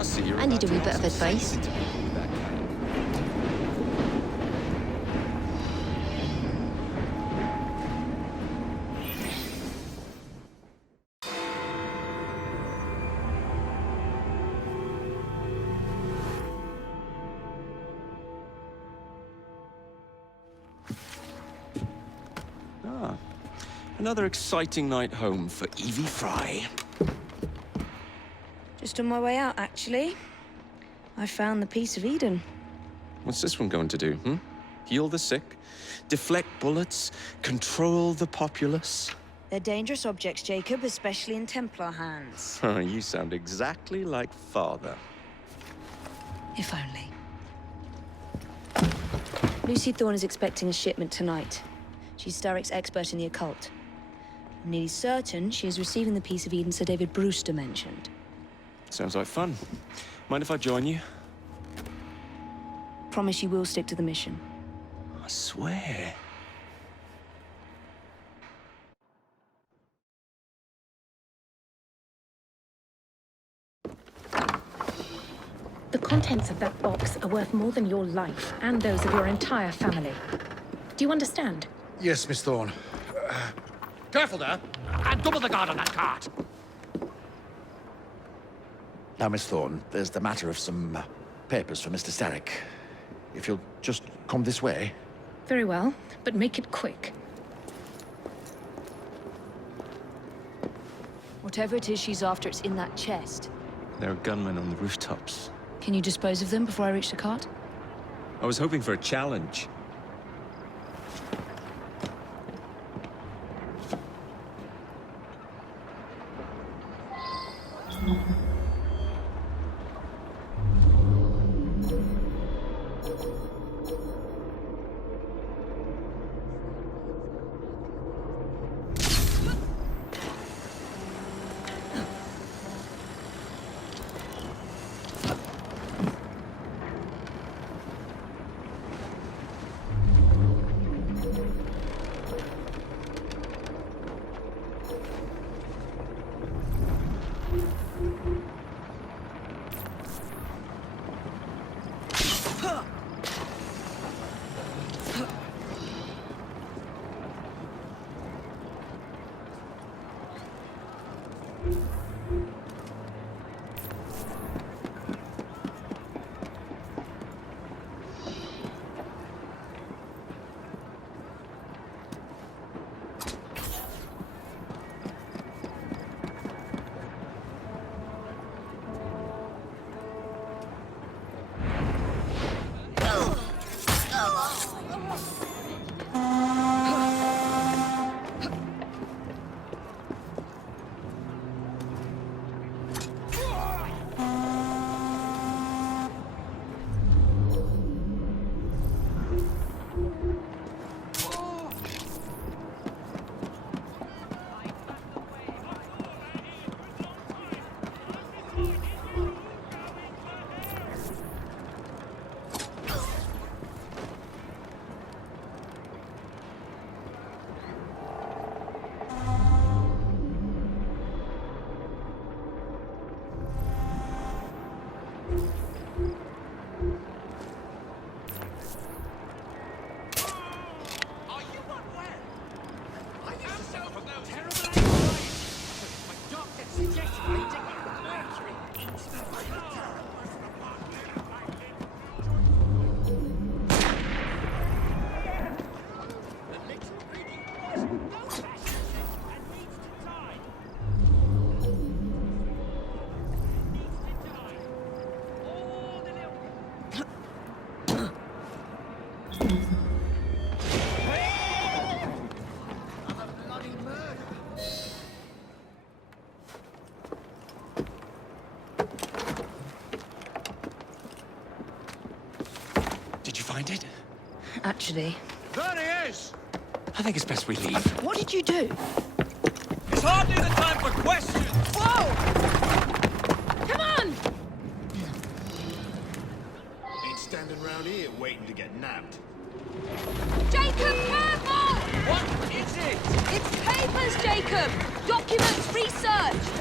I see you're I need a about wee to bit of have some advice. sense into me with that kind. Ah, another exciting night home for Evie Frye. Just on my way out, actually. I found the piece of Eden. What's this one going to do, Heal the sick, deflect bullets, control the populace? They're dangerous objects, Jacob, especially in Templar hands. You sound exactly like Father. If only. Lucy Thorne is expecting a shipment tonight. She's Starrick's expert in the occult. I'm nearly certain she is receiving the piece of Eden Sir David Brewster mentioned. Sounds like fun. Mind if I join you? Promise you will stick to the mission. I swear. The contents of that box are worth more than your life and those of your entire family. Do you understand? Yes, Miss Thorne. Careful there! And double the guard on that cart! Now, Miss Thorne, there's the matter of some papers for Mr. Starrick. If you'll just come this way. Very well, but make it quick. Whatever it is she's after, it's in that chest. There are gunmen on the rooftops. Can you dispose of them before I reach the cart? I was hoping for a challenge. Did you find it? Actually. There he is! I think it's best we leave. What did you do? It's hardly the time for questions! Whoa! Come on! Ain't standing around here waiting to get nabbed. Jacob, careful! What is it? It's papers, Jacob! Documents, research!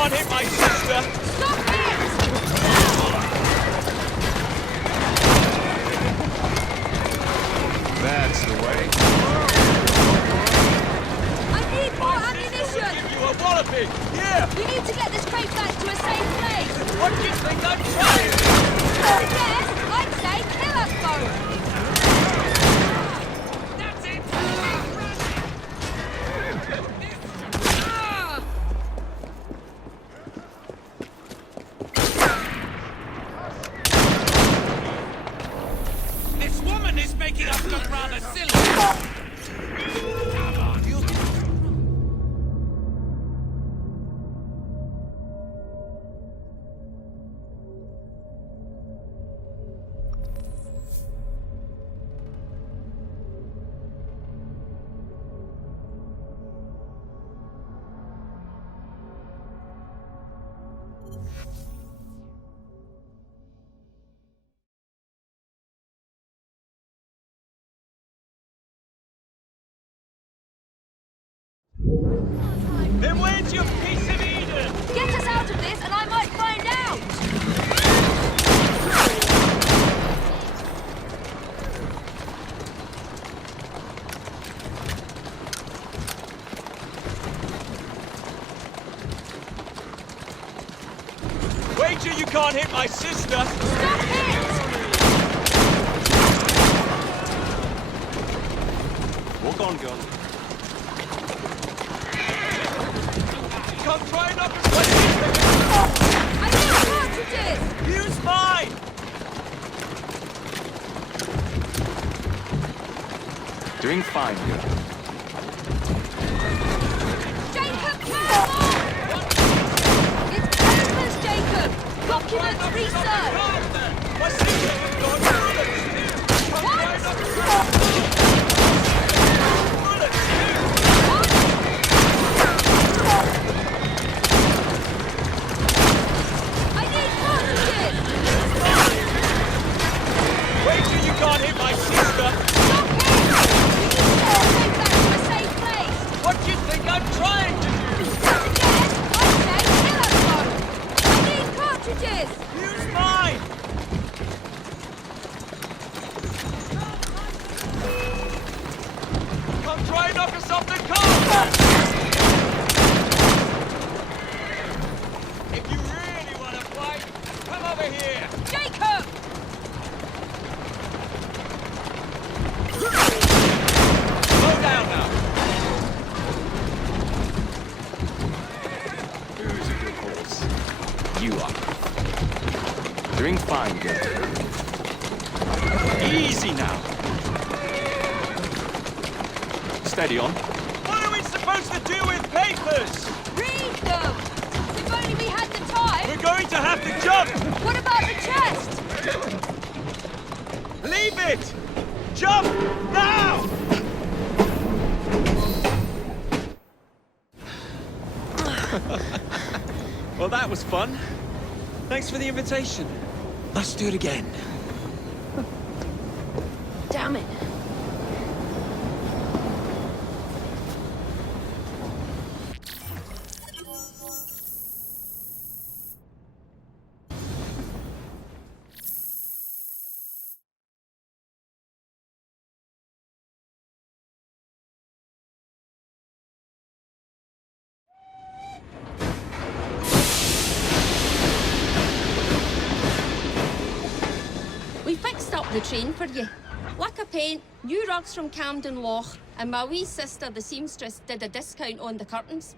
can't hit my sister! Stop it! That's the way. I need more I'll ammunition! give you a walloping! Here! We need to get this crate back to a safe place! What do you think I'm trying? Yes, I'd say kill us both! That's it! This woman is making us look rather silly! Come on, you... Then where's your piece of Eden? Get us out of this and I might find out! Wager you can't hit my sister! Stop it! Walk on, girl. Come try and knock us my sister! I need cartridges! Use mine! Doing fine, girl. Jacob, careful! It's papers, Jacob! Documents, research! My sister was gone! What? I need cartridges! Wager you can't hit my sister! Stop it! We need to get us back to a safe place! What do you think I'm trying to do? Again, I'd say kill us both! I need cartridges! Use mine! Come try and knock us off the car! If you really want to fight, come over here! Jacob! Slow down now! Who's a good horse? You are. Doing fine, girl. Easy now. Steady on. What are we supposed to do with papers? Read them! If only we had the time! We're going to have to jump! What about the chest? Leave it! Jump! Now! Well, that was fun. Thanks for the invitation. Let's do it again. Damn it. We fixed up the train for you. Lacquer paint, new rugs from Camden Loch, and my wee sister, the seamstress, did a discount on the curtains.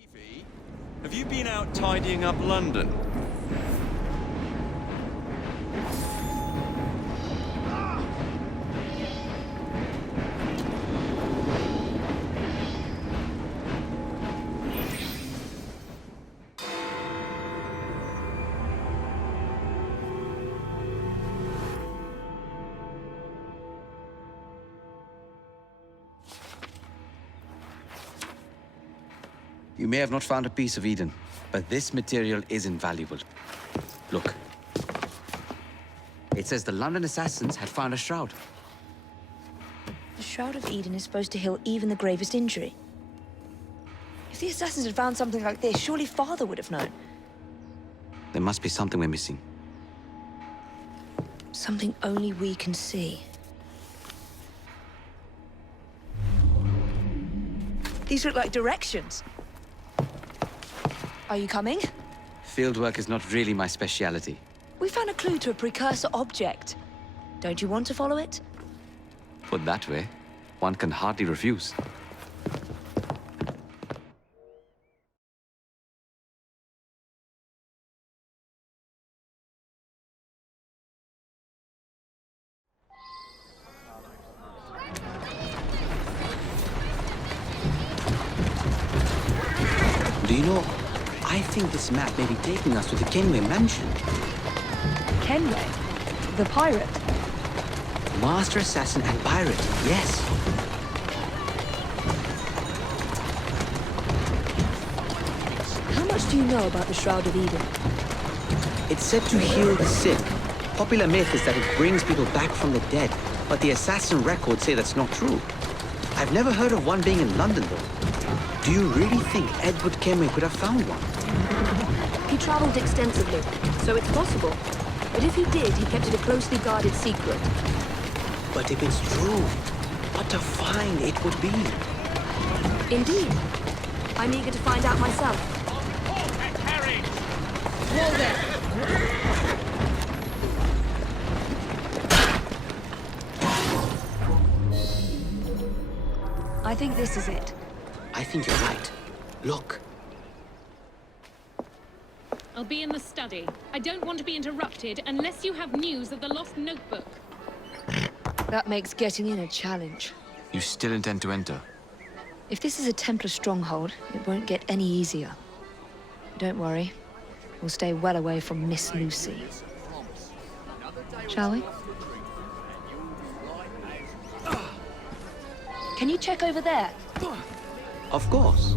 Evie, have you been out tidying up London? You may have not found a piece of Eden, but this material is invaluable. Look. It says the London assassins had found a shroud. The Shroud of Eden is supposed to heal even the gravest injury. If the assassins had found something like this, surely Father would have known. There must be something we're missing. Something only we can see. These look like directions. Are you coming? Fieldwork is not really my speciality. We found a clue to a precursor object. Don't you want to follow it? Put that way, one can hardly refuse. Do you know, I think this map may be taking us to the Kenway mansion. Kenway? The pirate? Master assassin and pirate, yes. How much do you know about the Shroud of Eden? It's said to heal the sick. Popular myth is that it brings people back from the dead, but the assassin records say that's not true. I've never heard of one being in London, though. Do you really think Edward Kenway could have found one? He traveled extensively, so it's possible. But if he did, he kept it a closely guarded secret. But if it's true, what a find it would be. Indeed. I'm eager to find out myself. Whoa there! I think this is it. I think you're right. Look. I'll be in the study. I don't want to be interrupted unless you have news of the lost notebook. That makes getting in a challenge. You still intend to enter? If this is a Templar stronghold, it won't get any easier. Don't worry. We'll stay well away from Miss Lucy. Shall we? Can you check over there? Of course.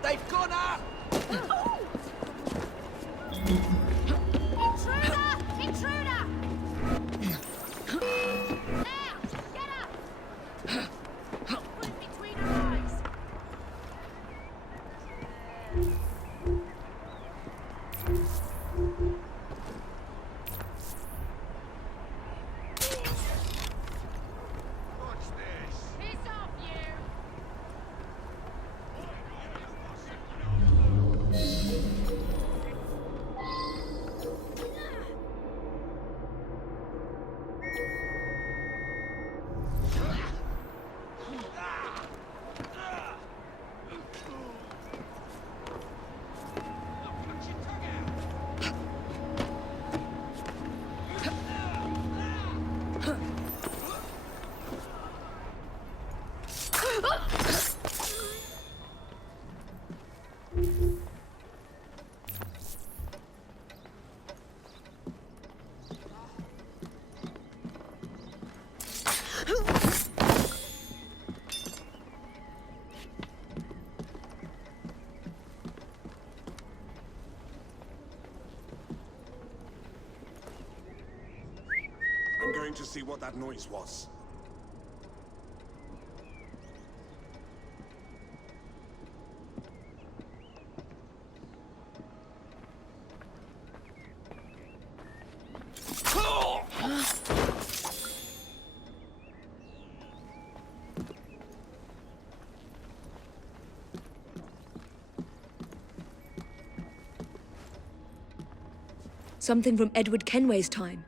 They've gone up! Intruder! Intruder! Now! Get up! Put it between her eyes. Watch this! Piss off, you! I'm going to see what that noise was. Something from Edward Kenway's time.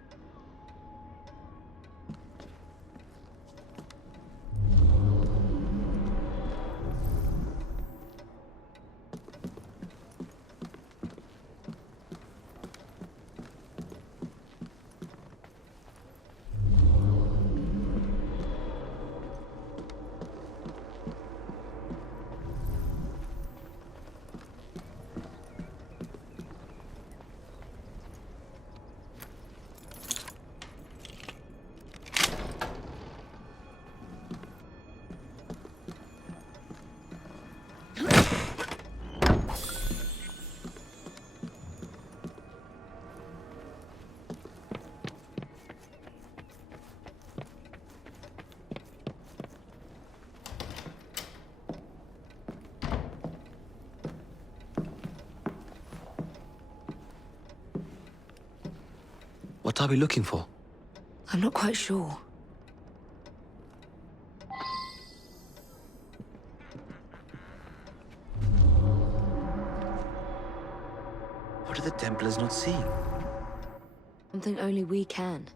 What are we looking for? I'm not quite sure. What are the Templars not seeing? Something only we can.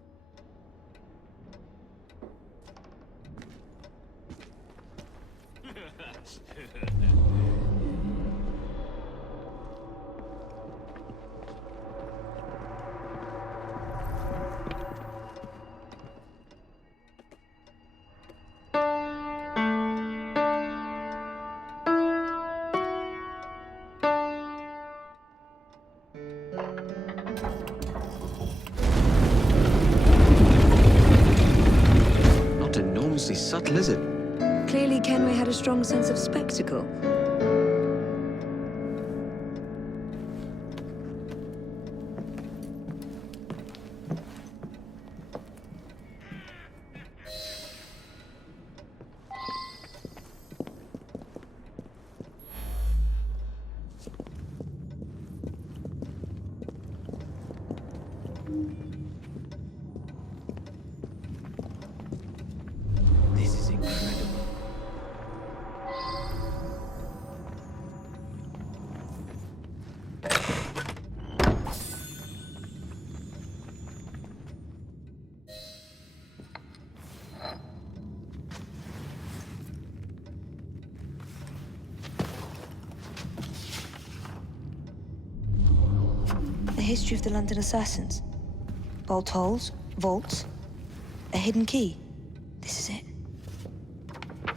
Not enormously subtle, is it? Clearly, Kenway had a strong sense of spectacle. This is incredible. The history of the London assassins. Bolt holes, vaults, a hidden key. This is it.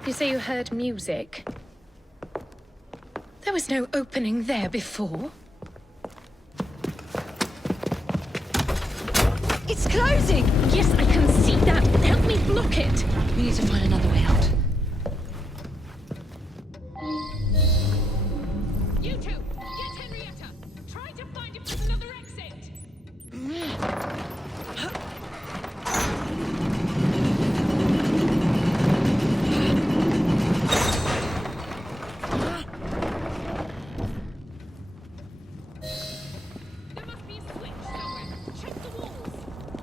You say you heard music? There was no opening there before. It's closing! Yes, I can see that. Help me block it. We need to find another way out. You two, get Henrietta. Try to find another exit. There must be a switch somewhere. Check the walls.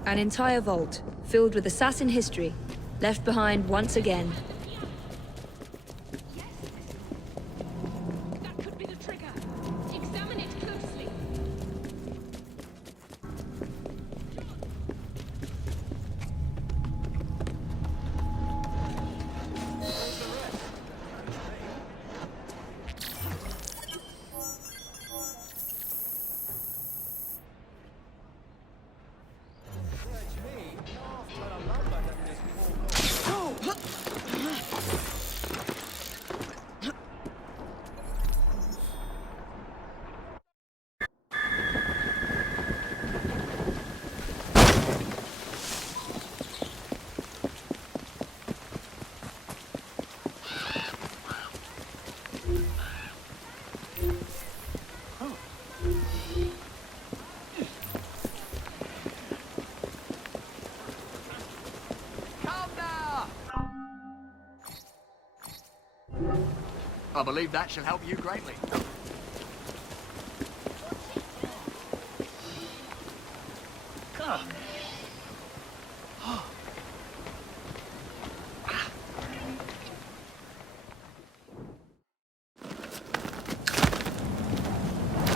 An entire vault, filled with assassin history, left behind once again. That could be the trigger. Examine it closely. I believe that shall help you greatly.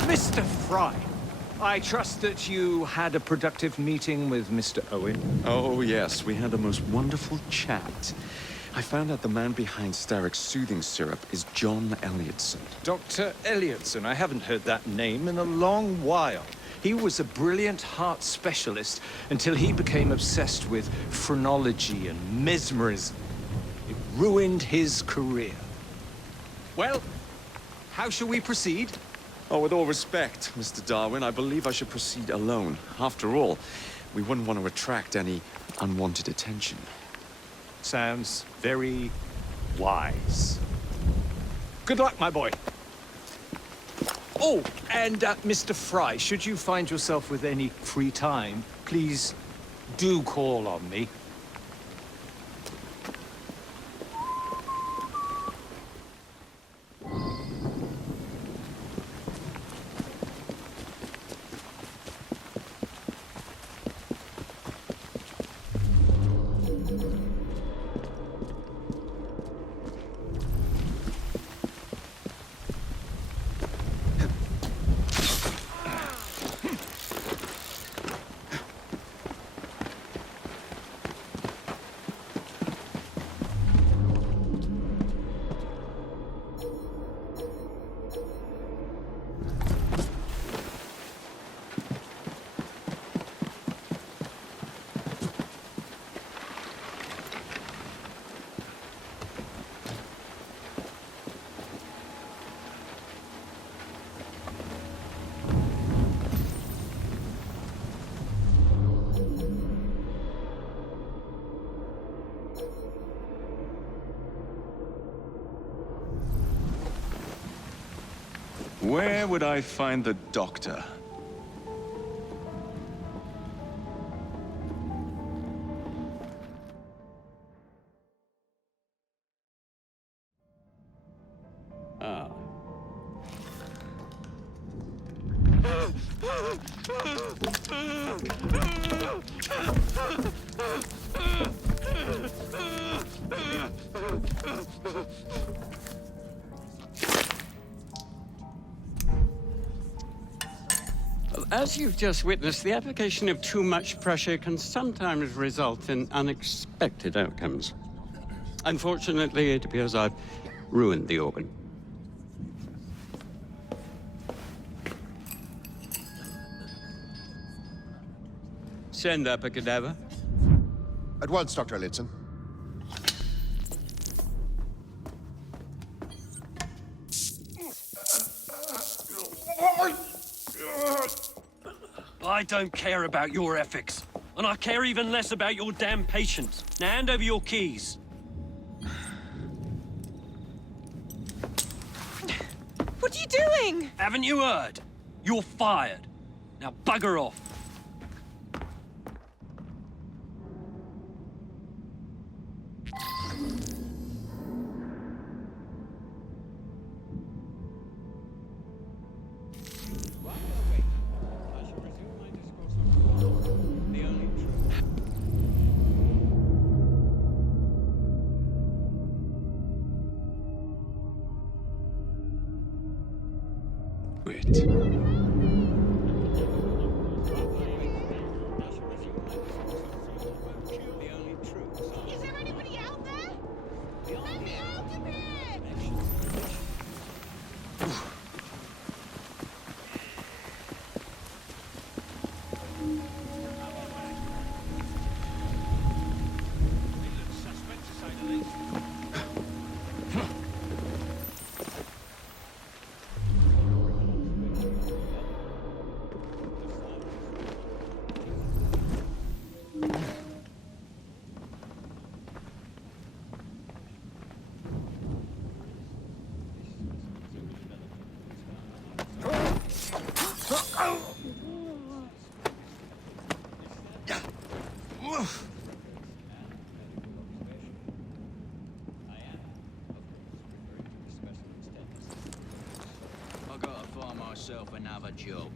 Mr. Frye, I trust that you had a productive meeting with Mr. Owen. Oh, yes, we had the most wonderful chat. I found out the man behind Starrick's soothing syrup is John Elliotson. Dr. Elliotson, I haven't heard that name in a long while. He was a brilliant heart specialist until he became obsessed with phrenology and mesmerism. It ruined his career. Well, how shall we proceed? Oh, with all respect, Mr. Darwin, I believe I should proceed alone. After all, we wouldn't want to attract any unwanted attention. Sounds very wise. Good luck, my boy. Oh, and Mr. Frye, should you find yourself with any free time, please do call on me. Where would I find the doctor? Ah. Well, as you've just witnessed, the application of too much pressure can sometimes result in unexpected outcomes. Unfortunately, it appears I've ruined the organ. Send up a cadaver. At once, Dr. Lidson. I don't care about your ethics. And I care even less about your damn patients. Now hand over your keys. What are you doing? Haven't you heard? You're fired. Now bugger off. Is there anybody out there? Let me out of here! I've got to find myself another job.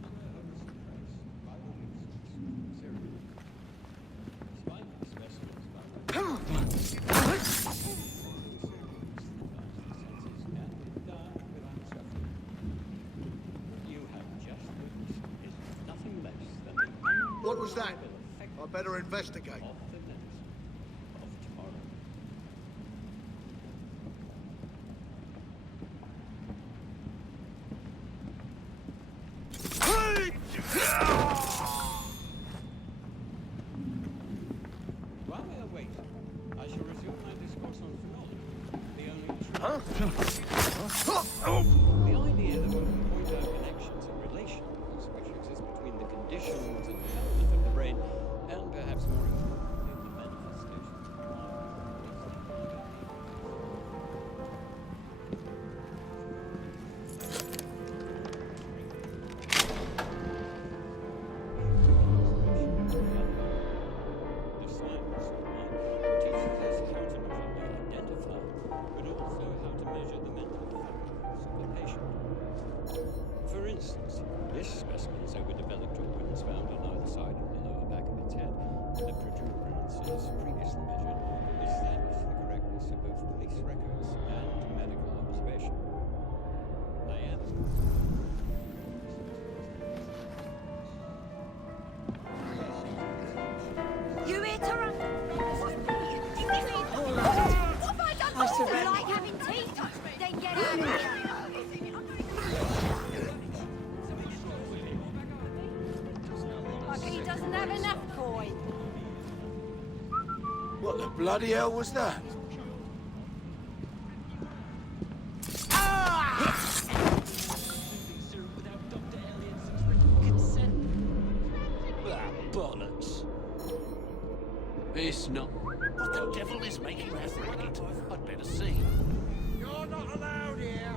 What was that? I better investigate. While we await, I shall resume my discourse on phrenology. The only The idea that one can point out connections and relations which exist between the conditions and development of the brain, and perhaps more importantly, the manifestations of mind. The science of mind teaches us how to not only identify, but also how to measure the mental functions of the patient. For instance, this specimen's overdeveloped organs found on either side of the lower back of its head. The protuberances previously measured establish the correctness of both police records and medical observation. I am. You here to run? What have I done? I surrender. Like having tea? Then get out of here. Like he doesn't have enough boy. What the bloody hell was that? Ah, bollocks. It's not. What the devil is making that racket? I'd better see. You're not allowed here.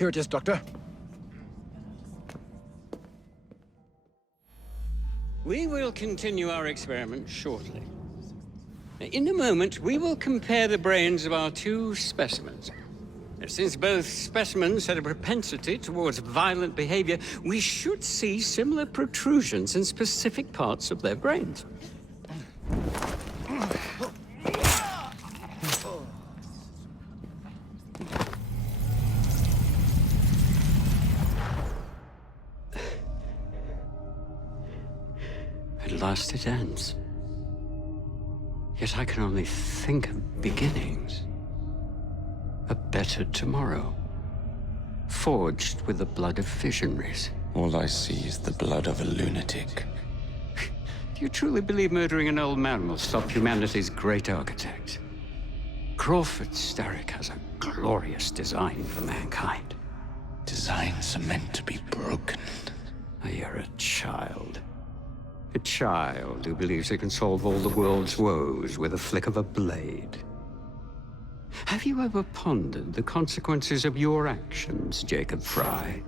Here it is, Doctor. We will continue our experiment shortly. In a moment, we will compare the brains of our two specimens. Since both specimens had a propensity towards violent behavior, we should see similar protrusions in specific parts of their brains. At last it ends. Yet I can only think of beginnings. A better tomorrow, forged with the blood of visionaries. All I see is the blood of a lunatic. Do you truly believe murdering an old man will stop humanity's great architect? Crawford Starrick has a glorious design for mankind. Designs are meant to be broken. You're a child. A child who believes it can solve all the world's woes with a flick of a blade. Have you ever pondered the consequences of your actions, Jacob Frye?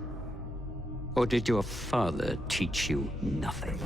Or did your father teach you nothing?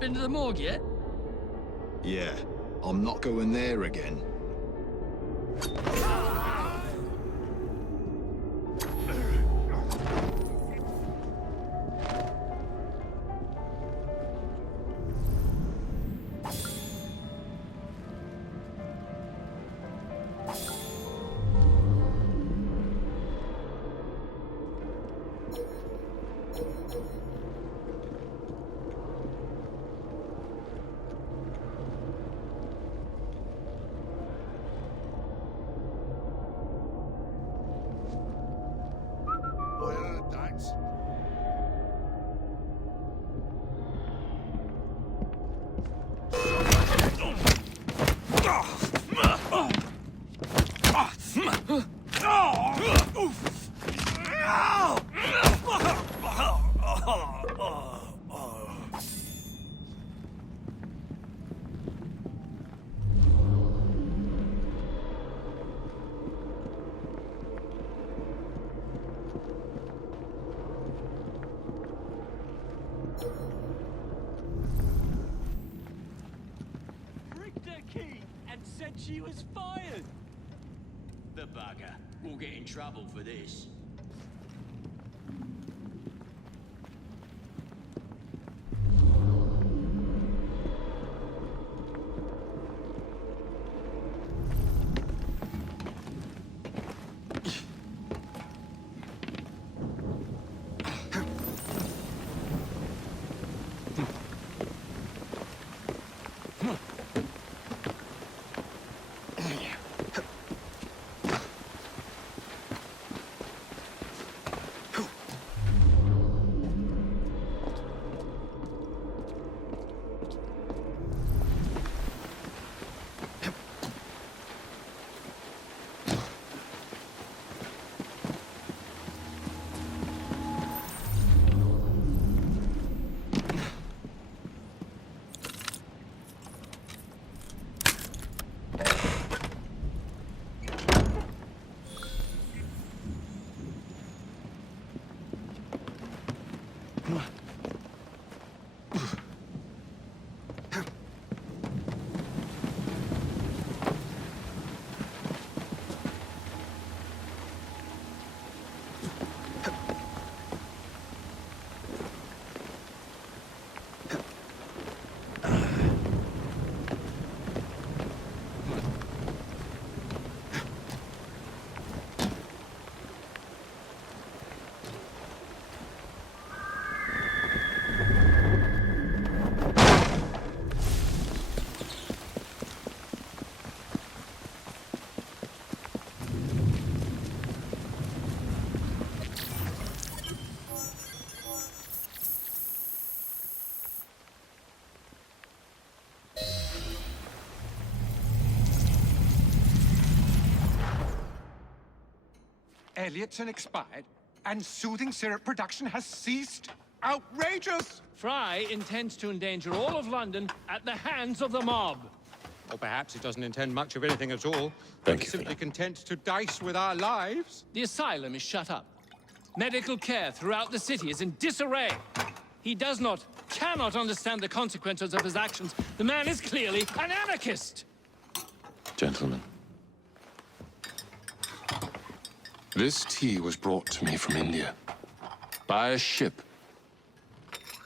Been to the morgue yet? Yeah, I'm not going there again. She was fired! The bugger. We'll get in trouble for this. Elliotson expired, and soothing syrup production has ceased? Outrageous! Frye intends to endanger all of London at the hands of the mob. Or perhaps he doesn't intend much of anything at all. Thank He's you, simply Philip. content to dice with our lives. The asylum is shut up. Medical care throughout the city is in disarray. He cannot understand the consequences of his actions. The man is clearly an anarchist! Gentlemen, this tea was brought to me from India by a ship,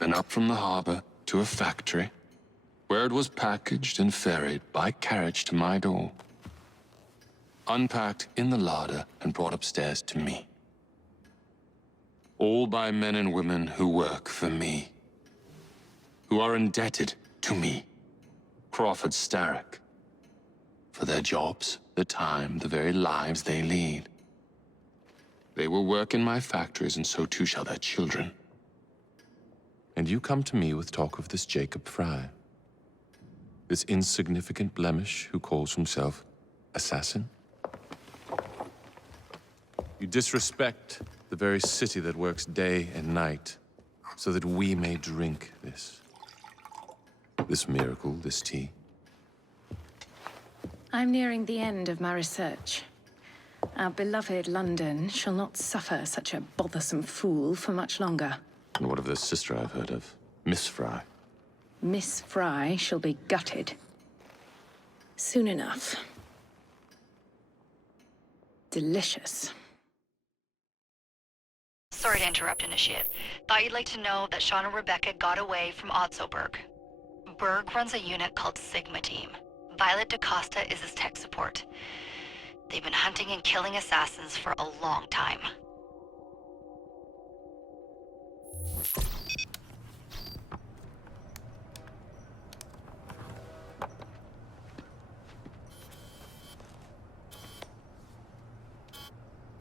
and up from the harbor to a factory, where it was packaged and ferried by carriage to my door, unpacked in the larder and brought upstairs to me. All by men and women who work for me, who are indebted to me, Crawford Starrick, for their jobs, the time, the very lives they lead. They will work in my factories, and so too shall their children. And you come to me with talk of this Jacob Frye, this insignificant blemish who calls himself assassin? You disrespect the very city that works day and night so that we may drink this miracle, this tea. I'm nearing the end of my research. Our beloved London shall not suffer such a bothersome fool for much longer. And what of this sister I've heard of, Miss Frye? Miss Frye shall be gutted. Soon enough. Delicious. Sorry to interrupt, Initiate. Thought you'd like to know that Sean and Rebecca got away from Otzoberg. Berg runs a unit called Sigma Team. Violet DaCosta is his tech support. They've been hunting and killing assassins for a long time.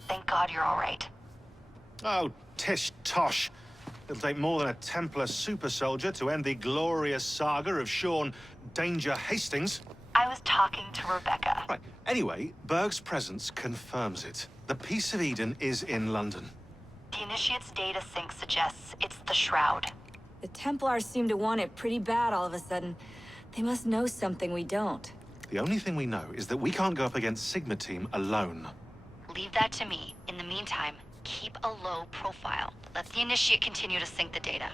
Thank God you're all right. Oh, tish tosh. It'll take more than a Templar super soldier to end the glorious saga of Sean Danger Hastings. I was talking to Rebecca. Right. Anyway, Berg's presence confirms it. The Peace of Eden is in London. The Initiate's data sync suggests it's the Shroud. The Templars seem to want it pretty bad all of a sudden. They must know something we don't. The only thing we know is that we can't go up against Sigma Team alone. Leave that to me. In the meantime, keep a low profile. Let the Initiate continue to sync the data.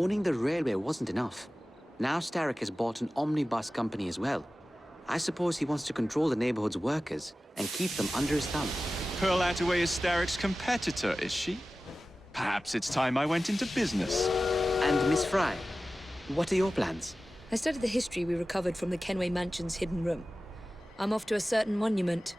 owning the railway wasn't enough. Now Starrick has bought an omnibus company as well. I suppose he wants to control the neighborhood's workers and keep them under his thumb. Pearl Attaway is Starrick's competitor, is she? Perhaps it's time I went into business. And Miss Frye, what are your plans? I studied the history we recovered from the Kenway Mansion's hidden room. I'm off to a certain monument